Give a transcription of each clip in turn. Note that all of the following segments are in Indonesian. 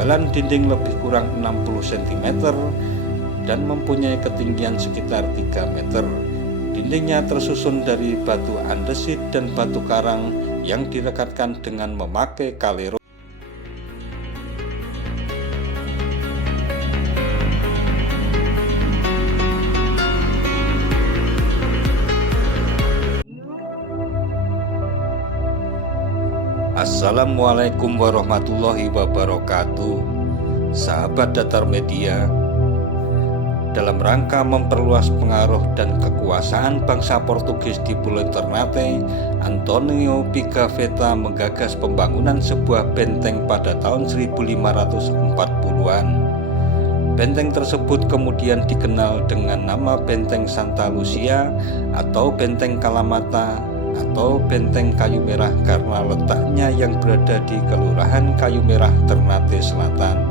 ketebalan dinding lebih kurang 60 cm dan mempunyai ketinggian sekitar 3 meter. Dindingnya tersusun dari batu andesit dan batu karang yang direkatkan dengan memakai kalero. Assalamualaikum warahmatullahi wabarakatuh. Sahabat Datar Media, dalam rangka memperluas pengaruh dan kekuasaan bangsa Portugis di Pulau Ternate, Antonio Pigafetta menggagas pembangunan sebuah benteng pada tahun 1540-an. Benteng tersebut kemudian dikenal dengan nama Benteng Santa Lucia atau Benteng Kalamata atau Benteng Kayu Merah karena letaknya yang berada di Kelurahan Kayu Merah, Ternate Selatan.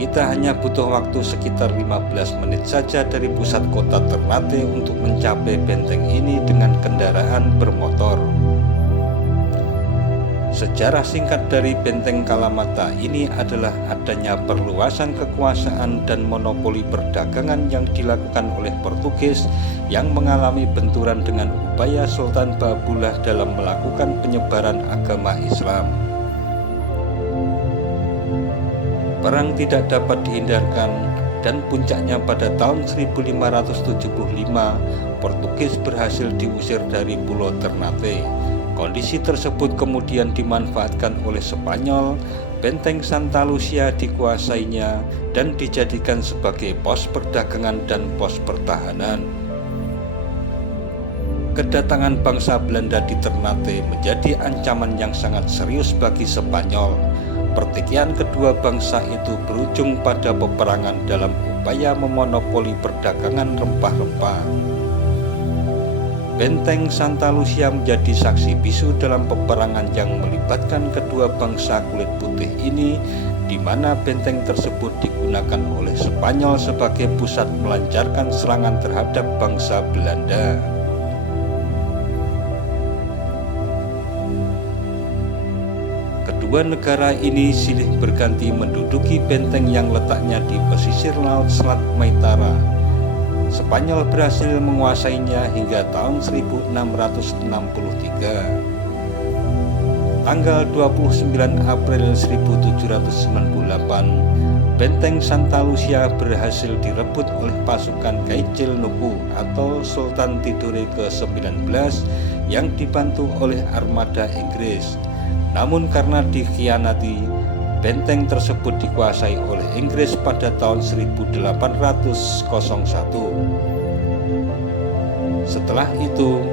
Kita hanya butuh waktu sekitar 15 menit saja dari pusat kota Ternate untuk mencapai benteng ini dengan kendaraan bermotor. Sejarah singkat dari Benteng Kalamata ini adalah adanya perluasan kekuasaan dan monopoli perdagangan yang dilakukan oleh Portugis yang mengalami benturan dengan upaya Sultan Bahabullah dalam melakukan penyebaran agama Islam. Perang tidak dapat dihindarkan dan puncaknya pada tahun 1575 Portugis berhasil diusir dari Pulau Ternate. Kondisi tersebut kemudian dimanfaatkan oleh Spanyol. Benteng Santa Lucia dikuasainya dan dijadikan sebagai pos perdagangan dan pos pertahanan. Kedatangan bangsa Belanda di Ternate menjadi ancaman yang sangat serius bagi Spanyol. Pertikaian kedua bangsa itu berujung pada peperangan dalam upaya memonopoli perdagangan rempah-rempah. Benteng Santa Lucia menjadi saksi bisu dalam peperangan yang melibatkan kedua bangsa kulit putih ini, di mana benteng tersebut digunakan oleh Spanyol sebagai pusat melancarkan serangan terhadap bangsa Belanda. Kedua negara ini silih berganti menduduki benteng yang letaknya di pesisir Laut Selat Maitara. Spanyol berhasil menguasainya hingga tahun 1663. Tanggal 29 April 1798, Benteng Santa Lucia berhasil direbut oleh pasukan Kaicil Nuku atau Sultan Tidore ke-19 yang dibantu oleh armada Inggris. Namun karena dikhianati, benteng tersebut dikuasai oleh Inggris pada tahun 1801. Setelah itu,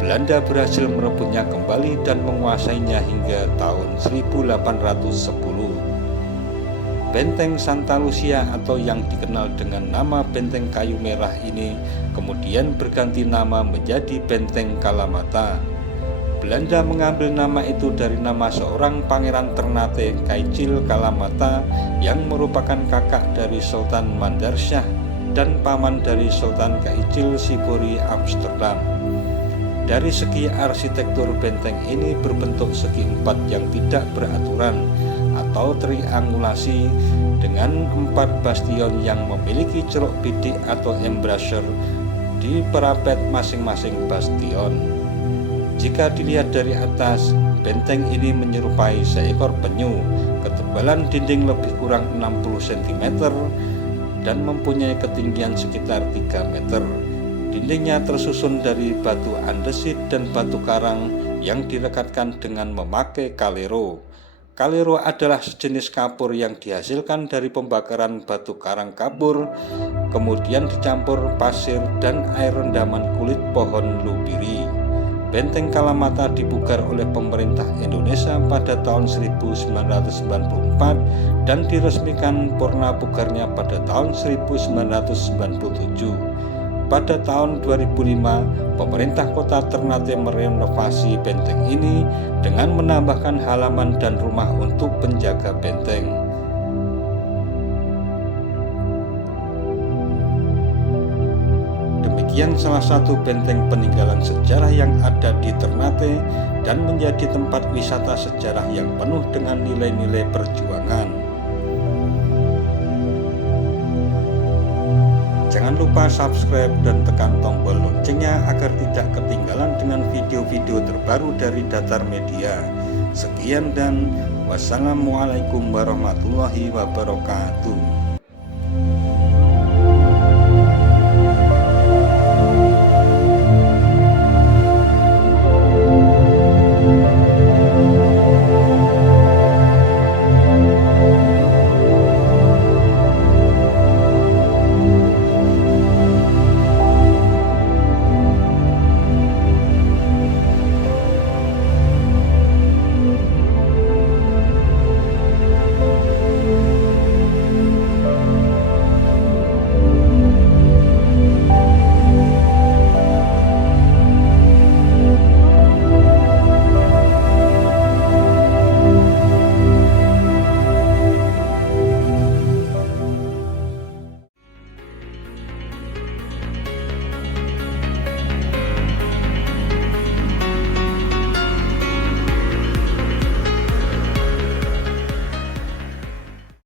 Belanda berhasil merebutnya kembali dan menguasainya hingga tahun 1810. Benteng Santa Lucia atau yang dikenal dengan nama Benteng Kayu Merah ini kemudian berganti nama menjadi Benteng Kalamata. Belanda mengambil nama itu dari nama seorang pangeran Ternate, Kaicil Kalamata, yang merupakan kakak dari Sultan Mandarsyah dan paman dari Sultan Kaicil Sibori Amsterdam. Dari segi arsitektur benteng ini berbentuk segi empat yang tidak beraturan atau triangulasi dengan 4 bastion yang memiliki celok bidik atau embrasure di parapet masing-masing bastion. Jika dilihat dari atas, benteng ini menyerupai seekor penyu. Ketebalan dinding lebih kurang 60 cm dan mempunyai ketinggian sekitar 3 meter. Dindingnya tersusun dari batu andesit dan batu karang yang direkatkan dengan memakai kalero. Kalero adalah sejenis kapur yang dihasilkan dari pembakaran batu karang kapur, kemudian dicampur pasir dan air rendaman kulit pohon lubiri. Benteng Kalamata dipugar oleh pemerintah Indonesia pada tahun 1994 dan diresmikan purna pugarnya pada tahun 1997. Pada tahun 2005, pemerintah kota Ternate merenovasi benteng ini dengan menambahkan halaman dan rumah untuk penjaga benteng. Demikian salah satu benteng peninggalan sejarah yang ada di Ternate. dan menjadi tempat wisata sejarah yang penuh dengan nilai-nilai perjuangan. Jangan lupa subscribe dan tekan tombol loncengnya agar tidak ketinggalan dengan video-video terbaru dari Datar Media. Sekian dan wassalamualaikum warahmatullahi wabarakatuh.